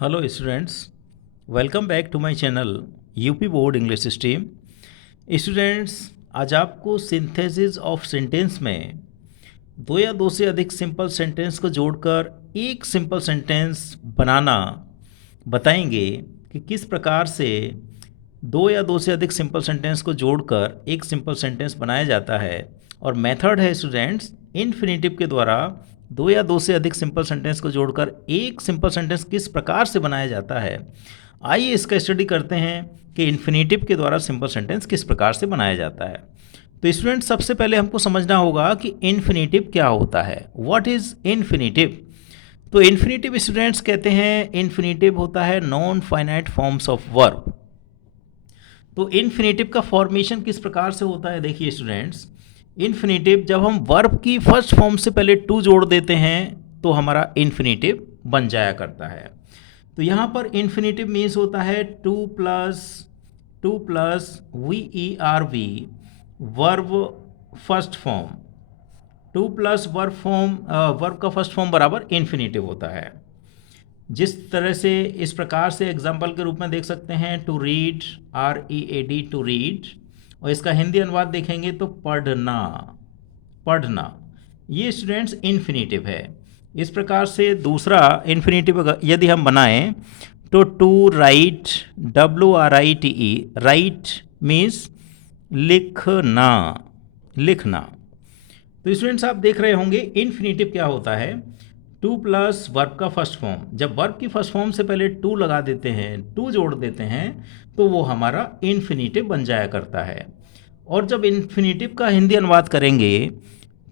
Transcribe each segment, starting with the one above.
Hello students, welcome back to my channel UP board English stream. Students, आज आपको synthesis of sentence में दो या दो से अधिक सिंपल सेंटेंस को जोड़कर एक सिंपल सेंटेंस बनाना बताएंगे कि किस प्रकार से दो या दो से अधिक सिंपल सेंटेंस को जोड़कर एक सिंपल सेंटेंस बनाया जाता है। और मेथड है स्टूडेंट्स इन्फिनेटिव के द्वारा दो या दो से अधिक सिंपल सेंटेंस को जोड़कर एक सिंपल सेंटेंस किस प्रकार से बनाया जाता है। आइए इसका स्टडी करते हैं कि इन्फिनेटिव के द्वारा सिंपल सेंटेंस किस प्रकार से बनाया जाता है। तो स्टूडेंट, सबसे पहले हमको समझना होगा कि इन्फिनेटिव क्या होता है। What is infinitive? तो इन्फिनेटिव स्टूडेंट्स कहते हैं, इन्फिनेटिव होता है non finite forms of verb. तो इन्फिनेटिव का फॉर्मेशन किस प्रकार से होता है? देखिए स्टूडेंट्स, इन्फिनेटिव जब हम वर्ब की फर्स्ट फॉर्म से पहले टू जोड़ देते हैं तो हमारा इन्फिनेटिव बन जाया करता है। तो यहाँ पर इन्फिनेटिव मीन्स होता है to plus V E R B verb first form. To plus verb का फर्स्ट फॉर्म बराबर इन्फिनेटिव होता है। जिस तरह से इस प्रकार से एग्जाम्पल के रूप में देख सकते हैं, to read, READ, to read. और इसका हिंदी अनुवाद देखेंगे तो पढ़ना, पढ़ना। ये स्टूडेंट्स इन्फिनेटिव है। इस प्रकार से दूसरा इन्फिनेटिव यदि हम बनाएं तो to write, WRITE, write means लिखना, लिखना। तो स्टूडेंट्स, आप देख रहे होंगे इन्फिनेटिव क्या होता है। टू प्लस वर्ब का फर्स्ट फॉर्म, जब वर्ब की फर्स्ट फॉर्म से पहले टू लगा देते हैं, टू जोड़ देते हैं, तो वो हमारा इन्फिनेटिव बन जाया करता है। और जब इन्फिनेटिव का हिंदी अनुवाद करेंगे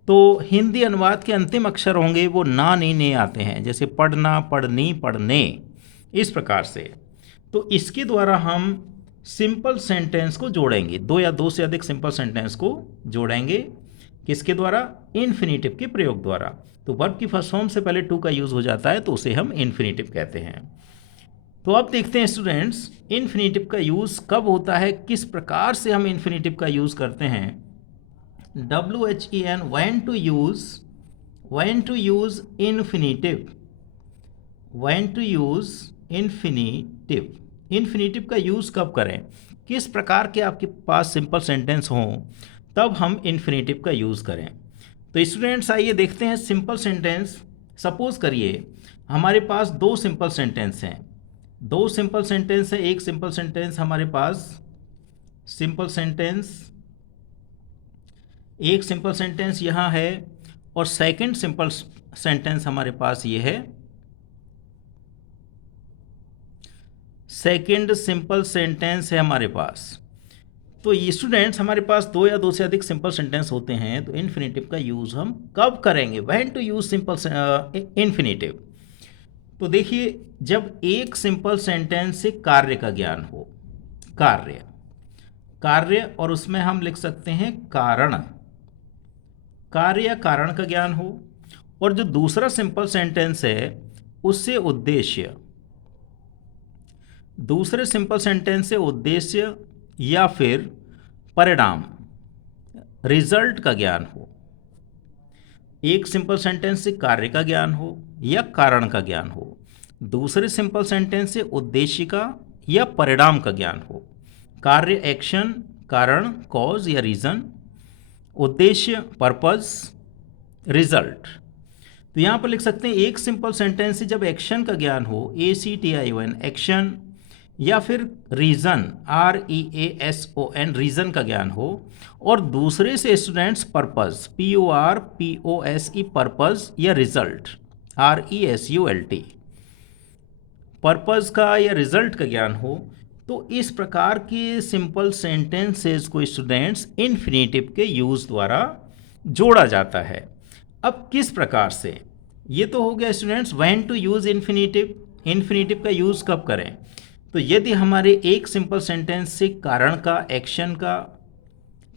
तो हिंदी अनुवाद के अंतिम अक्षर होंगे वो ना, नी, ने आते हैं, जैसे पढ़ना, पढ़नी, पढ़ने, इस प्रकार से। तो इसके द्वारा हम सिंपल सेंटेंस को जोड़ेंगे, दो या दो से अधिक सिंपल सेंटेंस को जोड़ेंगे। किसके द्वारा? इन्फिनेटिव के प्रयोग द्वारा। तो वर्ब की फर्स्ट फॉर्म से पहले टू का यूज़ हो जाता है तो उसे हम इन्फिनेटिव कहते हैं। तो अब देखते हैं स्टूडेंट्स, इन्फिनेटिव का यूज़ कब होता है, किस प्रकार से हम इन्फिनेटिव का यूज़ करते हैं। WHEN, when to use infinitive, when to use infinitive. Infinitive का यूज़ कब करें, किस प्रकार के आपके पास सिंपल सेंटेंस हों तब हम इन्फिनेटिव का यूज़ करें। तो स्टूडेंट्स, आइए देखते हैं सिंपल सेंटेंस। सपोज करिए हमारे पास दो सिंपल सेंटेंस हैं, दो सिंपल सेंटेंस है। एक सिंपल सेंटेंस हमारे पास, एक सिंपल सेंटेंस यहाँ है और सेकंड सिंपल सेंटेंस हमारे पास ये है। सेकंड सिंपल सेंटेंस है हमारे पास। तो ये स्टूडेंट्स, हमारे पास दो या दो से अधिक सिंपल सेंटेंस होते हैं तो इन्फिनेटिव का यूज़ हम कब करेंगे, when to use simple infinitive. तो देखिए, जब एक सिंपल सेंटेंस से कार्य का ज्ञान हो, कार्य और उसमें हम लिख सकते हैं कारण, कार्य या कारण का ज्ञान हो। और जो दूसरा सिंपल सेंटेंस है उससे उद्देश्य, दूसरे सिंपल सेंटेंस से उद्देश्य या फिर परिणाम, रिजल्ट का ज्ञान हो। एक सिंपल सेंटेंस से कार्य का ज्ञान हो या कारण का ज्ञान हो, दूसरे सिंपल सेंटेंस से उद्देश्य का या परिणाम का ज्ञान हो। कार्य एक्शन, कारण कॉज या रीज़न, उद्देश्य पर्पस, रिजल्ट। तो यहाँ पर लिख सकते हैं एक सिंपल सेंटेंस से जब एक्शन का ज्ञान हो, ACTION, एक्शन, या फिर रीज़न, REASON, रीज़न का ज्ञान हो। और दूसरे से स्टूडेंट्स पर्पस, PORPOSE, पर्पस या रिजल्ट, RESULT, पर्पस का या रिजल्ट का ज्ञान हो। तो इस प्रकार के सिंपल सेंटेंसेस को स्टूडेंट्स इन्फिनेटिव के यूज़ द्वारा जोड़ा जाता है। अब किस प्रकार से, ये तो हो गया students when to use infinitive, infinitive का यूज़ कब करें। तो यदि हमारे एक सिंपल सेंटेंस से कारण का, एक्शन का,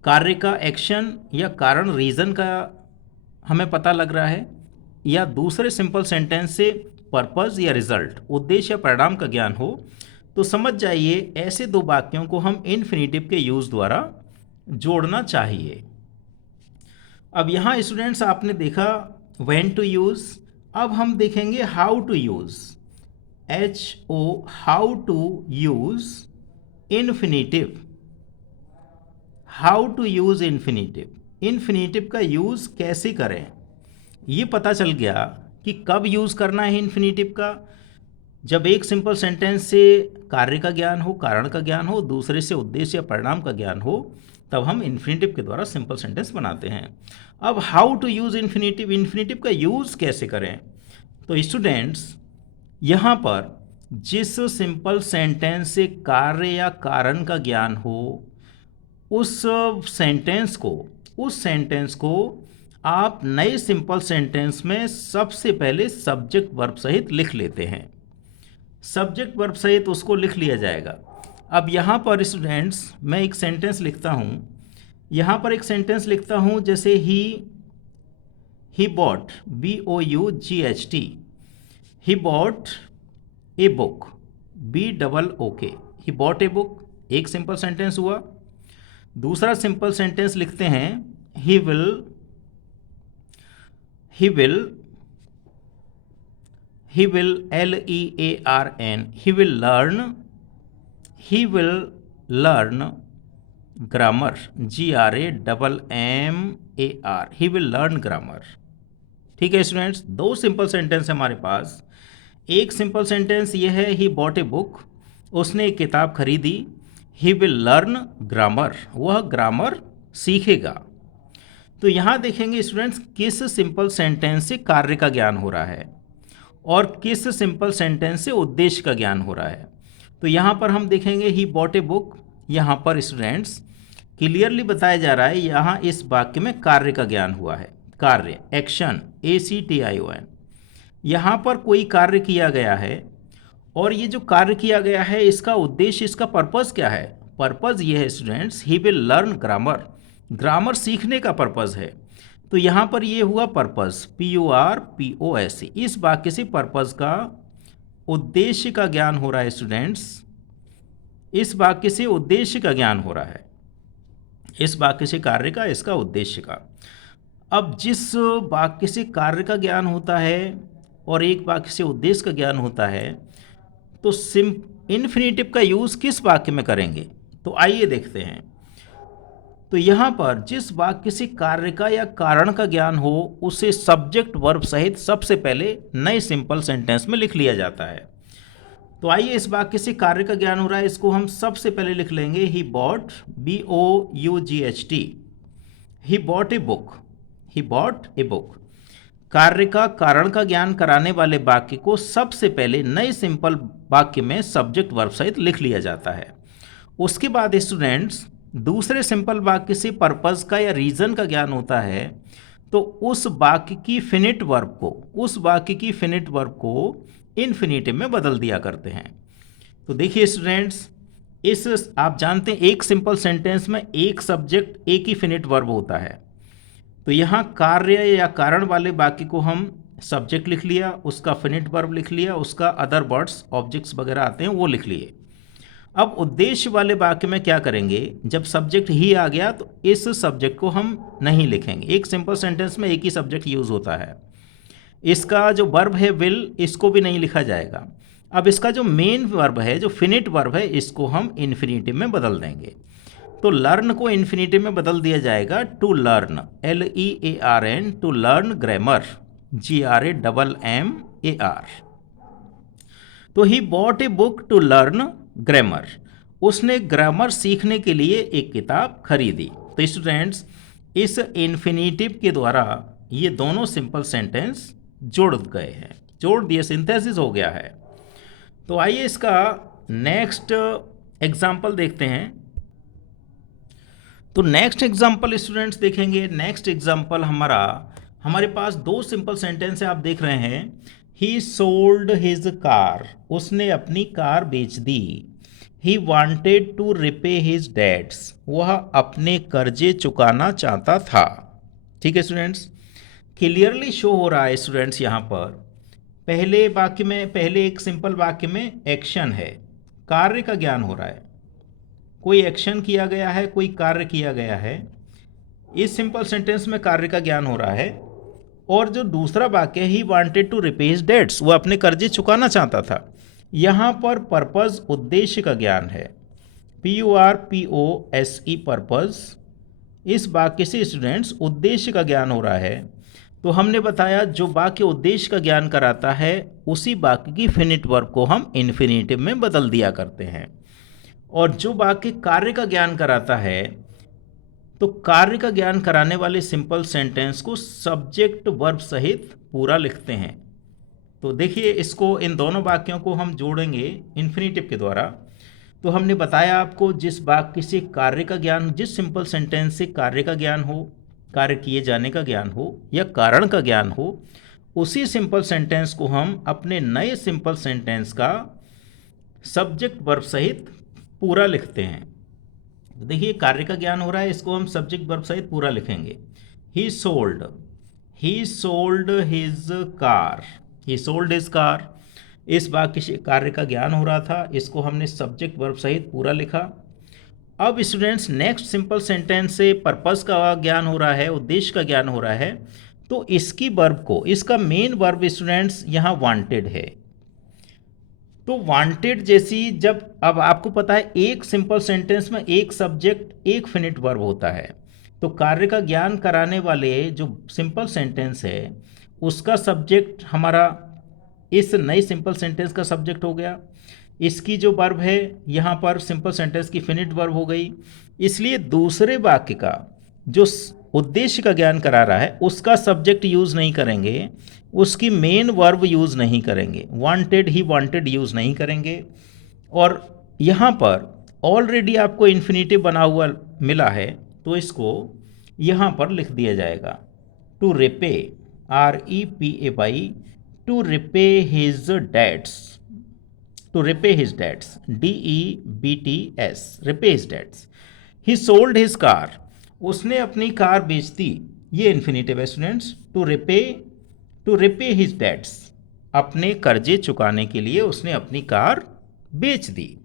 कार्य का, एक्शन या कारण, रीज़न का हमें पता लग रहा है, या दूसरे सिंपल सेंटेंस से पर्पस या रिजल्ट, उद्देश्य या परिणाम का ज्ञान हो, तो समझ जाइए ऐसे दो वाक्यों को हम इन्फिनेटिव के यूज़ द्वारा जोड़ना चाहिए। अब यहाँ स्टूडेंट्स आपने देखा व्हेन टू यूज़, अब हम देखेंगे how to use. HO, how to use infinitive. How to use infinitive, infinitive का यूज कैसे करें। ये पता चल गया कि कब यूज करना है इन्फिनेटिव का, जब एक सिंपल सेंटेंस से कार्य का ज्ञान हो, कारण का ज्ञान हो, दूसरे से उद्देश्य या परिणाम का ज्ञान हो, तब हम इन्फिनेटिव के द्वारा सिंपल सेंटेंस बनाते हैं। अब how to use infinitive, infinitive का यूज कैसे करें। तो स्टूडेंट्स, यहाँ पर जिस सिंपल सेंटेंस से कार्य या कारण का ज्ञान हो, उस सेंटेंस को आप नए सिंपल सेंटेंस में सबसे पहले सब्जेक्ट वर्ब सहित लिख लेते हैं। सब्जेक्ट वर्ब सहित उसको लिख लिया जाएगा। अब यहाँ पर स्टूडेंट्स मैं एक सेंटेंस लिखता हूँ, यहाँ पर एक सेंटेंस लिखता हूँ, जैसे he bought, BOUGHT, he bought a book, BOOK, he bought a book, एक सिंपल सेंटेंस हुआ। दूसरा सिंपल सेंटेंस लिखते हैं, he will LEARN, he will learn grammar, GRAMMAR, he will learn grammar। ठीक है स्टूडेंट्स, दो सिंपल सेंटेंस हमारे पास। एक सिंपल सेंटेंस ये है, ही बॉट ए बुक, उसने एक किताब खरीदी। ही विल लर्न ग्रामर, वह ग्रामर सीखेगा। तो यहाँ देखेंगे स्टूडेंट्स किस सिंपल सेंटेंस से कार्य का ज्ञान हो रहा है और किस सिंपल सेंटेंस से उद्देश्य का ज्ञान हो रहा है। तो यहाँ पर हम देखेंगे ही बॉट ए बुक, यहाँ पर स्टूडेंट्स क्लियरली बताया जा रहा है, यहाँ इस वाक्य में कार्य का ज्ञान हुआ है। कार्य, एक्शन, ACTION, यहाँ पर कोई कार्य किया गया है और ये जो कार्य किया गया है इसका उद्देश्य, इसका पर्पज़ क्या है। पर्पज़ ये है students, he will learn grammar, grammar सीखने का पर्पज़ है। तो यहाँ पर ये हुआ पर्पज़, PURPOSE, इस वाक्य से पर्पज़ का, उद्देश्य का ज्ञान हो रहा है स्टूडेंट्स। इस वाक्य से उद्देश्य का ज्ञान हो रहा है, इस वाक्य से कार्य का, इसका उद्देश्य का। अब जिस वाक्य से कार्य का ज्ञान होता है और एक वाक्य से उद्देश्य का ज्ञान होता है, तो इन्फिनेटिव का यूज़ किस वाक्य में करेंगे। तो आइए देखते हैं। तो यहाँ पर जिस वाक्य से कार्य का या कारण का ज्ञान हो, उसे सब्जेक्ट वर्ब सहित सबसे पहले नए सिंपल सेंटेंस में लिख लिया जाता है। तो आइए, इस वाक्य से कार्य का ज्ञान हो रहा है, इसको हम सबसे पहले लिख लेंगे, he bought, BOUGHT, he bought a book, he bought a book. कार्य का, कारण का ज्ञान कराने वाले वाक्य को सबसे पहले नए सिंपल वाक्य में सब्जेक्ट वर्ब सहित लिख लिया जाता है। उसके बाद स्टूडेंट्स दूसरे सिंपल वाक्य से पर्पज़ का या रीज़न का ज्ञान होता है, तो उस वाक्य की फिनिट वर्ब को इन्फिनेटिव में बदल दिया करते हैं। तो देखिए स्टूडेंट्स, इस आप जानते हैं एक सिंपल सेंटेंस में एक सब्जेक्ट, एक ही फिनिट वर्ब होता है। तो यहाँ कार्य या कारण वाले वाक्य को हम सब्जेक्ट लिख लिया, उसका फिनिट वर्ब लिख लिया, उसका अदर वर्ड्स, ऑब्जेक्ट्स वगैरह आते हैं वो लिख लिए। अब उद्देश्य वाले वाक्य में क्या करेंगे, जब सब्जेक्ट ही आ गया तो इस सब्जेक्ट को हम नहीं लिखेंगे। एक सिंपल सेंटेंस में एक ही सब्जेक्ट यूज़ होता है। इसका जो वर्ब है विल, इसको भी नहीं लिखा जाएगा। अब इसका जो मेन वर्ब है, जो फिनिट वर्ब है, इसको हम इन्फिनेटिव में बदल देंगे। तो लर्न को इन्फिनेटिव में बदल दिया जाएगा to learn, LEARN, to learn grammar, GRAMMAR। तो he bought a book to learn grammar, उसने ग्रामर सीखने के लिए एक किताब खरीदी। तो स्टूडेंट्स इस इन्फिनेटिव के द्वारा ये दोनों सिंपल सेंटेंस जोड़ गए हैं, जोड़ दिए, सिंथेसिस हो गया है। तो आइए इसका नेक्स्ट एग्जाम्पल देखते हैं। तो नेक्स्ट एग्जाम्पल स्टूडेंट्स देखेंगे, नेक्स्ट एग्जाम्पल हमारे पास दो सिंपल सेंटेंस है, आप देख रहे हैं। ही सोल्ड हिज कार, उसने अपनी कार बेच दी। He wanted to repay his debts, वह अपने कर्जे चुकाना चाहता था। ठीक है स्टूडेंट्स, क्लियरली शो हो रहा है स्टूडेंट्स, यहाँ पर पहले वाक्य में, पहले एक सिंपल वाक्य में एक्शन है, कार्य का ज्ञान हो रहा है, कोई एक्शन किया गया है, कोई कार्य किया गया है। इस सिंपल सेंटेंस में कार्य का ज्ञान हो रहा है। और जो दूसरा वाक्य he wanted to repay his debts, वो अपने कर्जे चुकाना चाहता था। यहाँ पर पर्पस उद्देश्य का ज्ञान है, PURPOSE पर्पस। इस वाक्य से स्टूडेंट्स उद्देश्य का ज्ञान हो रहा है। तो हमने बताया जो वाक्य उद्देश्य का ज्ञान कराता है उसी वाक्य की फिनिट वर्ब को हम इन्फिनेटिव में बदल दिया करते हैं, और जो वाक्य कार्य का ज्ञान कराता है तो कार्य का ज्ञान कराने वाले सिंपल सेंटेंस को सब्जेक्ट वर्ब सहित पूरा लिखते हैं। तो देखिए इसको, इन दोनों वाक्यों को हम जोड़ेंगे इन्फिनेटिव के द्वारा। तो हमने बताया आपको जिस वाक्य से कार्य का ज्ञान, जिस सिंपल सेंटेंस से कार्य का ज्ञान हो, कार्य किए जाने का ज्ञान हो या कारण का ज्ञान हो, उसी सिंपल सेंटेंस को हम अपने नए सिंपल सेंटेंस का सब्जेक्ट वर्ब सहित पूरा लिखते हैं। तो देखिए कार्य का ज्ञान हो रहा है, इसको हम सब्जेक्ट वर्ब सहित पूरा लिखेंगे। ही सोल्ड हिज कार, ही सोल्ड हिज कार। इस वाक्य से कार्य का ज्ञान हो रहा था, इसको हमने सब्जेक्ट वर्ब सहित पूरा लिखा। अब स्टूडेंट्स नेक्स्ट सिंपल सेंटेंस से पर्पस का ज्ञान हो रहा है, उद्देश्य का ज्ञान हो रहा है। तो इसकी वर्ब को, इसका मेन वर्ब स्टूडेंट्स यहाँ वांटेड है। तो वांटेड जैसी, जब अब आपको पता है एक सिंपल सेंटेंस में एक सब्जेक्ट एक फिनिट वर्ब होता है, तो कार्य का ज्ञान कराने वाले जो सिंपल सेंटेंस है उसका सब्जेक्ट हमारा इस नए सिंपल सेंटेंस का सब्जेक्ट हो गया। इसकी जो वर्ब है यहाँ पर सिंपल सेंटेंस की फिनिट वर्ब हो गई। इसलिए दूसरे वाक्य का जो उद्देश्य का ज्ञान करा रहा है उसका सब्जेक्ट यूज़ नहीं करेंगे, उसकी मेन वर्ब यूज़ नहीं करेंगे, वांटेड ही वांटेड यूज़ नहीं करेंगे। और यहाँ पर ऑलरेडी आपको इन्फिनेटिव बना हुआ मिला है, तो इसको यहाँ पर लिख दिया जाएगा to repay, REPAY, to repay his debts, to repay his debts, DEBTS, repay his debts. He sold his car, उसने अपनी कार बेच दी, ये इन्फिनेटिव है students. To repay his debts, अपने कर्जे चुकाने के लिए उसने अपनी कार बेच दी।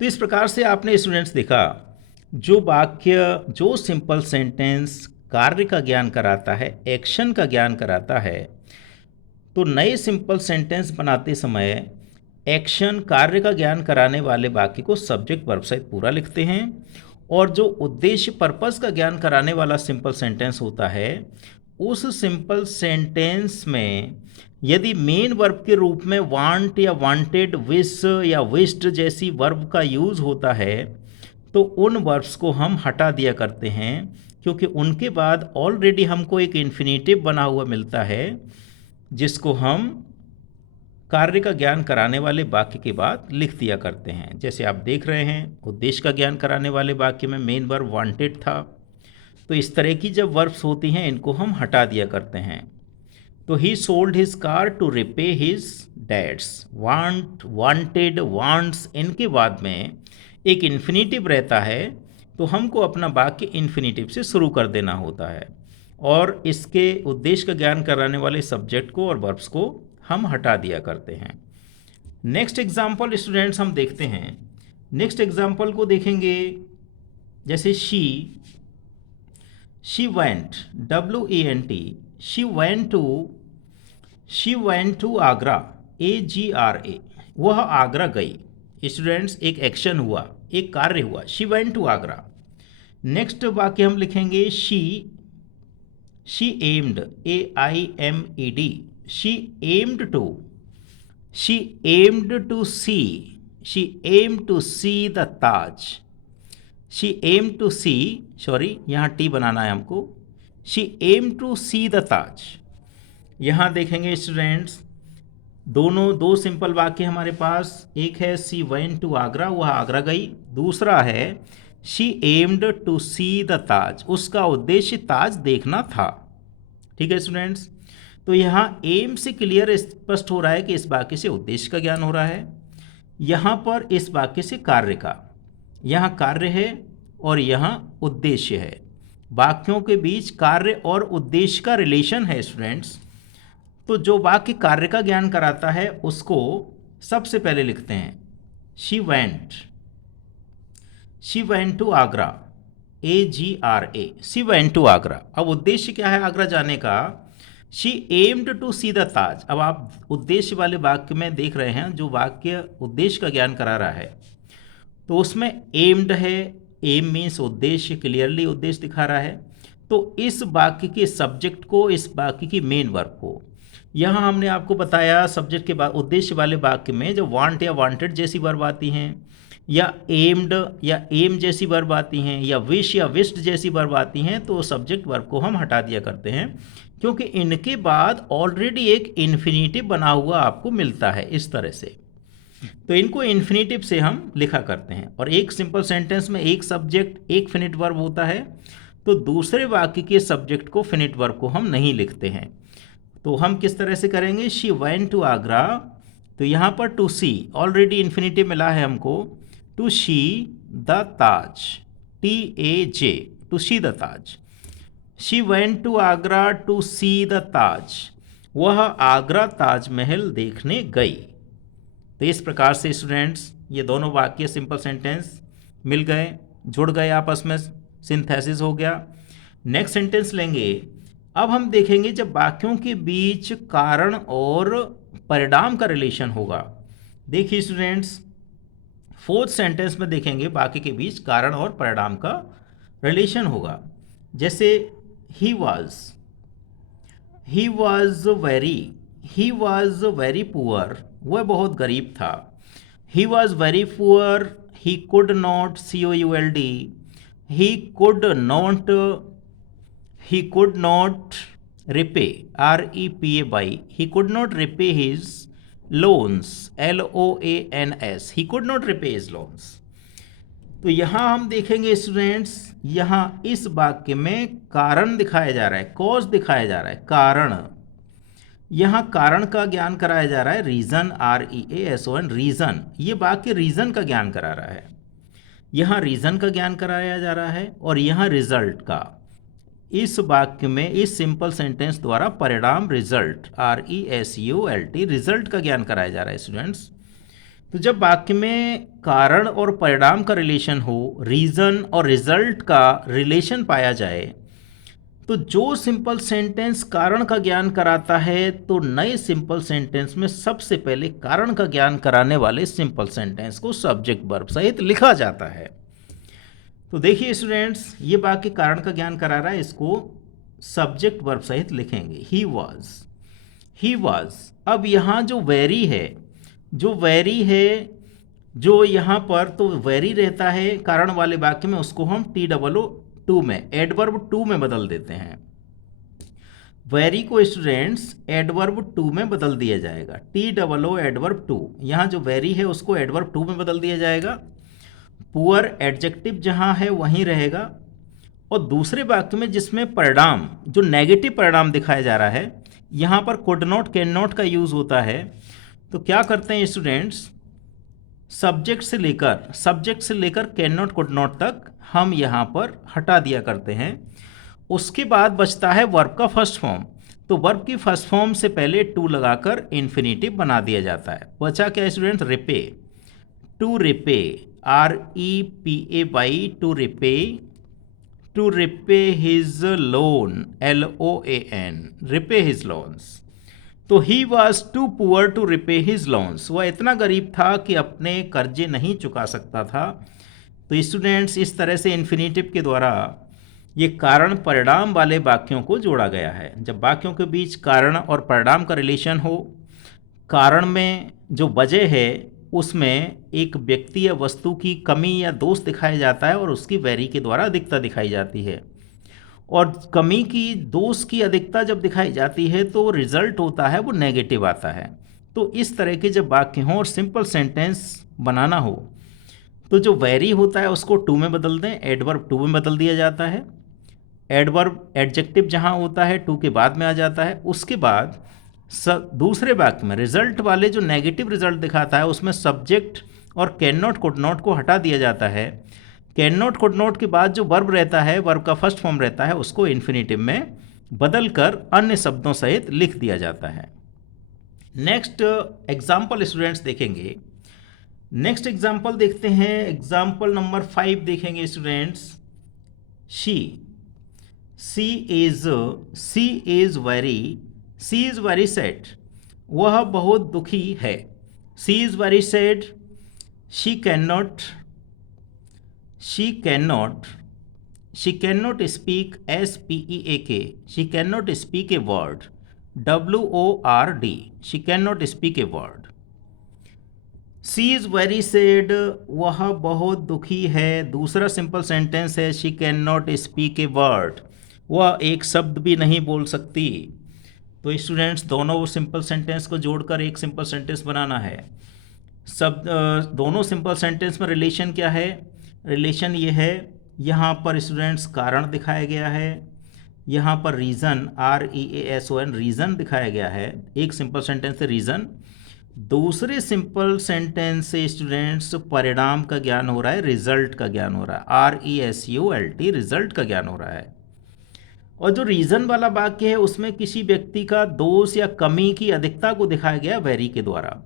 तो इस प्रकार से आपने स्टूडेंट्स देखा, जो वाक्य, जो सिंपल सेंटेंस कार्य का ज्ञान कराता है, एक्शन का ज्ञान कराता है, तो नए सिंपल सेंटेंस बनाते समय एक्शन, कार्य का ज्ञान कराने वाले वाक्य को सब्जेक्ट वर्ब सहित पूरा लिखते हैं। और जो उद्देश्य, पर्पस का ज्ञान कराने वाला सिंपल सेंटेंस होता है, उस सिंपल सेंटेंस में यदि मेन वर्ब के रूप में वांट या वांटेड, विश या विश्ड जैसी वर्ब का यूज़ होता है, तो उन वर्ब्स को हम हटा दिया करते हैं, क्योंकि उनके बाद ऑलरेडी हमको एक इन्फिनेटिव बना हुआ मिलता है जिसको हम कार्य का ज्ञान कराने वाले वाक्य के बाद लिख दिया करते हैं। जैसे आप देख रहे हैं, उद्देश्य का ज्ञान कराने वाले वाक्य में मेन वर्ब वांटेड था, तो इस तरह की जब वर्ब्स होती हैं इनको हम हटा दिया करते हैं। तो he sold his car to repay his debts, want, wanted, wants, इनके बाद में एक इन्फिनेटिव रहता है, तो हमको अपना वाक्य इन्फिनेटिव से शुरू कर देना होता है, और इसके उद्देश्य का ज्ञान कराने वाले सब्जेक्ट को और वर्ब्स को हम हटा दिया करते हैं। नेक्स्ट एग्जाम्पल स्टूडेंट्स हम देखते हैं। नेक्स्ट एग्जाम्पल को देखेंगे, जैसे she went, WENT, she went to Agra, AGRA, वह आगरा गई। स्टूडेंट्स एक एक्शन हुआ, एक कार्य हुआ, she went to Agra. Next वाक्य हम लिखेंगे she aimed, AIMED, she aimed to see the Taj, she aim to see, sorry यहाँ टी बनाना है हमको, she aim to see the Taj. यहाँ देखेंगे स्टूडेंट्स, दो सिंपल वाक्य हमारे पास, एक है शी वेंट टू आगरा, वह आगरा गई। दूसरा है she aimed to see the Taj, उसका उद्देश्य ताज देखना था। ठीक है स्टूडेंट्स, तो यहाँ एम से क्लियर स्पष्ट हो रहा है कि इस वाक्य से उद्देश्य का ज्ञान हो रहा है। यहाँ पर इस वाक्य से कार्य का, यहाँ कार्य है और यहाँ उद्देश्य है। वाक्यों के बीच कार्य और उद्देश्य का रिलेशन है स्टूडेंट्स। तो जो वाक्य कार्य का ज्ञान कराता है उसको सबसे पहले लिखते हैं she went to Agra, AGRA, she went to Agra. अब उद्देश्य क्या है आगरा जाने का? She aimed to see the Taj. अब आप उद्देश्य वाले वाक्य में देख रहे हैं, जो वाक्य उद्देश्य का ज्ञान करा रहा है, तो उसमें एम्ड है। एम मीन्स उद्देश्य, क्लियरली उद्देश्य दिखा रहा है। तो इस वाक्य के सब्जेक्ट को, इस वाक्य की मेन वर्ब को, यहाँ हमने आपको बताया सब्जेक्ट के बाद उद्देश्य वाले वाक्य में जब वांट या वांटेड जैसी वर्ब आती हैं, या एम्ड या एम जैसी वर्ब आती हैं, या विश या विश्ड जैसी वर्ब आती हैं, तो सब्जेक्ट वर्ब को हम हटा दिया करते हैं, क्योंकि इनके बाद ऑलरेडी एक इन्फिनेटिव बना हुआ आपको मिलता है इस तरह से। तो इनको इन्फिनेटिव से हम लिखा करते हैं। और एक सिंपल सेंटेंस में एक सब्जेक्ट एक फिनिट वर्ब होता है, तो दूसरे वाक्य के सब्जेक्ट को फिनिट वर्ब को हम नहीं लिखते हैं। तो हम किस तरह से करेंगे? शी वेंट टू आगरा, तो यहाँ पर टू सी ऑलरेडी इन्फिनेटिव मिला है हमको, to see the Taj, TAJ, to see the Taj. She went to Agra to see the Taj, वह आगरा ताजमहल देखने गई। तो इस प्रकार से स्टूडेंट्स ये दोनों वाक्य सिंपल सेंटेंस मिल गए, जुड़ गए आपस में, सिंथेसिस हो गया। नेक्स्ट सेंटेंस लेंगे। अब हम देखेंगे जब वाक्यों के बीच कारण और परिणाम का रिलेशन होगा। देखिए स्टूडेंट्स, फोर्थ सेंटेंस में देखेंगे वाक्य के बीच कारण और परिणाम का रिलेशन होगा। जैसे ही वॉज वेरी पुअर, वह बहुत गरीब था। He was very poor, he could not, COULD, he could not repay, REPAY, he could not repay his loans, LOANS, he could not repay his loans। तो यहाँ हम देखेंगे स्टूडेंट्स, यहाँ इस वाक्य में कारण दिखाया जा रहा है, कॉज दिखाया जा रहा है, कारण। यहाँ कारण का ज्ञान कराया जा रहा है, रीजन, REASON, रीजन। ये वाक्य रीजन का ज्ञान करा रहा है, यहाँ रीजन का ज्ञान कराया जा रहा है, और यहाँ रिजल्ट का। इस वाक्य में इस सिंपल सेंटेंस द्वारा परिणाम, रिजल्ट, RESULT, रिजल्ट का ज्ञान कराया जा रहा है स्टूडेंट्स। तो जब वाक्य में कारण और परिणाम का रिलेशन हो, रीजन और रिजल्ट का रिलेशन पाया जाए, तो जो सिंपल सेंटेंस कारण का ज्ञान कराता है, तो नए सिंपल सेंटेंस में सबसे पहले कारण का ज्ञान कराने वाले सिंपल सेंटेंस को सब्जेक्ट वर्ब सहित लिखा जाता है। तो देखिए स्टूडेंट्स, ये वाक्य कारण का ज्ञान करा रहा है, इसको सब्जेक्ट वर्ब सहित लिखेंगे। He was. अब यहाँ जो वेरी है, जो यहाँ पर तो वेरी रहता है कारण वाले वाक्य में, उसको हम TOO में, एडवर्ब टू में बदल देते हैं। वेरी को स्टूडेंट्स एडवर्ब टू में बदल दिया जाएगा, TOO एडवर्ब टू। यहाँ जो वेरी है उसको एडवर्ब टू में बदल दिया जाएगा। पुअर एडजेक्टिव जहाँ है वहीं रहेगा। और दूसरे वाक्य में जिसमें परिणाम, जो नेगेटिव परिणाम दिखाया जा रहा है, यहाँ पर कुड नॉट, कैन नॉट का यूज़ होता है। तो क्या करते हैं स्टूडेंट्स, सब्जेक्ट से लेकर कैन नॉट, कुड नॉट तक हम यहाँ पर हटा दिया करते हैं। उसके बाद बचता है वर्ब का फर्स्ट फॉर्म। तो वर्ब की फर्स्ट फॉर्म से पहले टू लगाकर इन्फिनेटिव बना दिया जाता है। बचा क्या students? Repay, to repay, REPAY, to repay his loan, LOAN, repay his loans. तो he was too poor to repay his loans, वह इतना गरीब था कि अपने कर्जे नहीं चुका सकता था। तो स्टूडेंट्स, इस तरह से इन्फिनेटिव के द्वारा ये कारण परिणाम वाले वाक्यों को जोड़ा गया है। जब वाक्यों के बीच कारण और परिणाम का रिलेशन हो, कारण में जो वजह है उसमें एक व्यक्ति या वस्तु की कमी या दोष दिखाया जाता है, और उसकी वेरी के द्वारा अधिकता दिखाई जाती है। और कमी की, दोष की अधिकता जब दिखाई जाती है तो रिजल्ट होता है वो नेगेटिव आता है। तो इस तरह के जब वाक्य हों और सिंपल सेंटेंस बनाना हो, तो जो वेरी होता है उसको टू में बदल दें, एडवर्ब टू में बदल दिया जाता है। एडवर्ब एडजेक्टिव जहाँ होता है टू के बाद में आ जाता है। उसके बाद दूसरे वाक्य में रिजल्ट वाले जो नेगेटिव रिजल्ट दिखाता है उसमें सब्जेक्ट और कैन नॉट, कुड नॉट को हटा दिया जाता है। कैन नॉट, कुड नॉट के बाद जो वर्ब रहता है, वर्ब का फर्स्ट फॉर्म रहता है, उसको इन्फिनेटिव में बदल कर अन्य शब्दों सहित लिख दिया जाता है। नेक्स्ट एग्जाम्पल स्टूडेंट्स देखेंगे। नेक्स्ट एग्जाम्पल देखते हैं, एग्जाम्पल नंबर 5 देखेंगे students. She is very she is very sad, वह बहुत दुखी है। She is very sad, she can not, she can not, she can not speak, SPEAK, she can not speak a word, WORD, she can not speak a word. She is very sad, वह बहुत दुखी है। दूसरा simple sentence है she can not speak a word, वह एक शब्द भी नहीं बोल सकती। तो स्टूडेंट्स दोनों सिंपल सेंटेंस को जोड़कर एक सिंपल सेंटेंस बनाना है। दोनों सिंपल सेंटेंस में रिलेशन क्या है? रिलेशन ये है, यहाँ पर स्टूडेंट्स कारण दिखाया गया है, यहाँ पर रीज़न REASON रीज़न दिखाया गया है। एक सिंपल सेंटेंस से रीज़न, दूसरे सिंपल सेंटेंस से स्टूडेंट्स परिणाम का ज्ञान हो रहा है, रिजल्ट का ज्ञान हो रहा है, RESULT रिजल्ट का ज्ञान हो रहा है। और जो रीज़न वाला वाक्य है उसमें किसी व्यक्ति का दोष या कमी की अधिकता को दिखाया गया वेरी के द्वारा।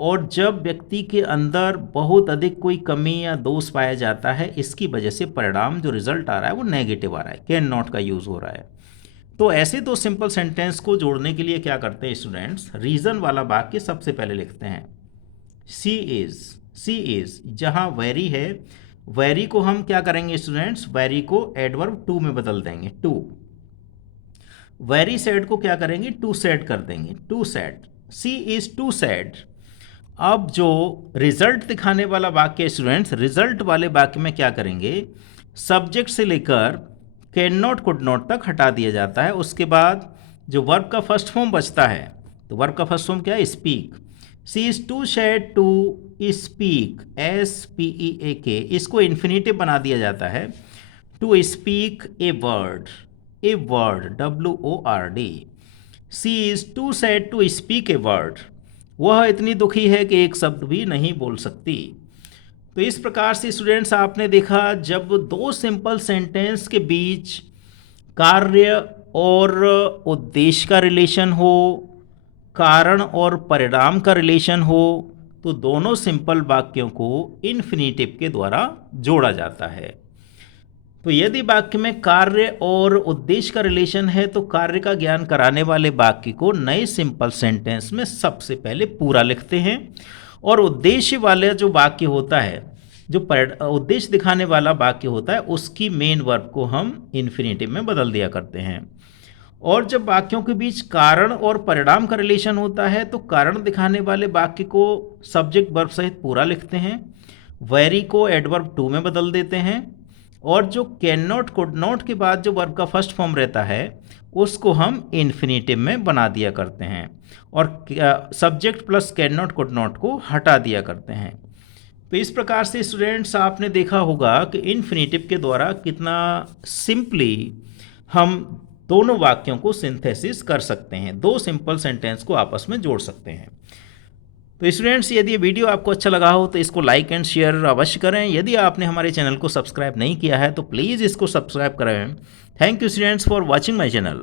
और जब व्यक्ति के अंदर बहुत अधिक कोई कमी या दोष पाया जाता है, इसकी वजह से परिणाम जो रिजल्ट आ रहा है वो नेगेटिव आ रहा है, कैन नॉट का यूज़ हो रहा है। तो ऐसे दो सिंपल सेंटेंस को जोड़ने के लिए क्या करते हैं स्टूडेंट्स, रीज़न वाला वाक्य सबसे पहले लिखते हैं। सी इज़, जहाँ वेरी है, वेरी को हम क्या करेंगे स्टूडेंट्स, वेरी को एडवर्ब टू में बदल देंगे, टू। वेरी सैड को क्या करेंगे, टू सैड कर देंगे, too sad. She is too sad. अब जो रिजल्ट दिखाने वाला वाक्य स्टूडेंट्स, रिजल्ट वाले वाक्य में क्या करेंगे, सब्जेक्ट से लेकर कैन नॉट कुड नॉट तक हटा दिया जाता है। उसके बाद जो वर्ब का फर्स्ट फॉर्म बचता है, तो वर्ब का फर्स्ट फॉर्म क्या है, speak. She is too sad to speak, SPEAK, इसको इन्फिनेटिव बना दिया जाता है, to speak a word, WORD। She is too sad to speak a word, वह इतनी दुखी है कि एक शब्द भी नहीं बोल सकती। तो इस प्रकार से स्टूडेंट्स आपने देखा, जब दो सिंपल सेंटेंस के बीच कार्य और उद्देश्य का रिलेशन हो, कारण और परिणाम का रिलेशन हो, तो दोनों सिंपल वाक्यों को इन्फिनेटिव के द्वारा जोड़ा जाता है। तो यदि वाक्य में कार्य और उद्देश्य का रिलेशन है, तो कार्य का ज्ञान कराने वाले वाक्य को नए सिंपल सेंटेंस में सबसे पहले पूरा लिखते हैं, और उद्देश्य वाले जो वाक्य होता है, जो उद्देश्य दिखाने वाला वाक्य होता है, उसकी मेन वर्ब को हम इन्फिनेटिव में बदल दिया करते हैं। और जब वाक्यों के बीच कारण और परिणाम का रिलेशन होता है, तो कारण दिखाने वाले वाक्य को सब्जेक्ट वर्ब सहित पूरा लिखते हैं, वेरी को एडवर्ब टू में बदल देते हैं, और जो कैन नॉट कुड नॉट के बाद जो वर्ब का फर्स्ट फॉर्म रहता है उसको हम इन्फिनेटिव में बना दिया करते हैं, और subject plus can not could not को हटा दिया करते हैं। तो इस प्रकार से स्टूडेंट्स आपने देखा होगा कि इन्फिनेटिव के द्वारा कितना सिंपली हम दोनों वाक्यों को सिंथेसिस कर सकते हैं, दो सिंपल सेंटेंस को आपस में जोड़ सकते हैं। तो स्टूडेंट्स यदि ये वीडियो आपको अच्छा लगा हो तो इसको लाइक एंड शेयर अवश्य करें। यदि आपने हमारे चैनल को सब्सक्राइब नहीं किया है तो प्लीज़ इसको सब्सक्राइब करें। Thank you students for watching my channel.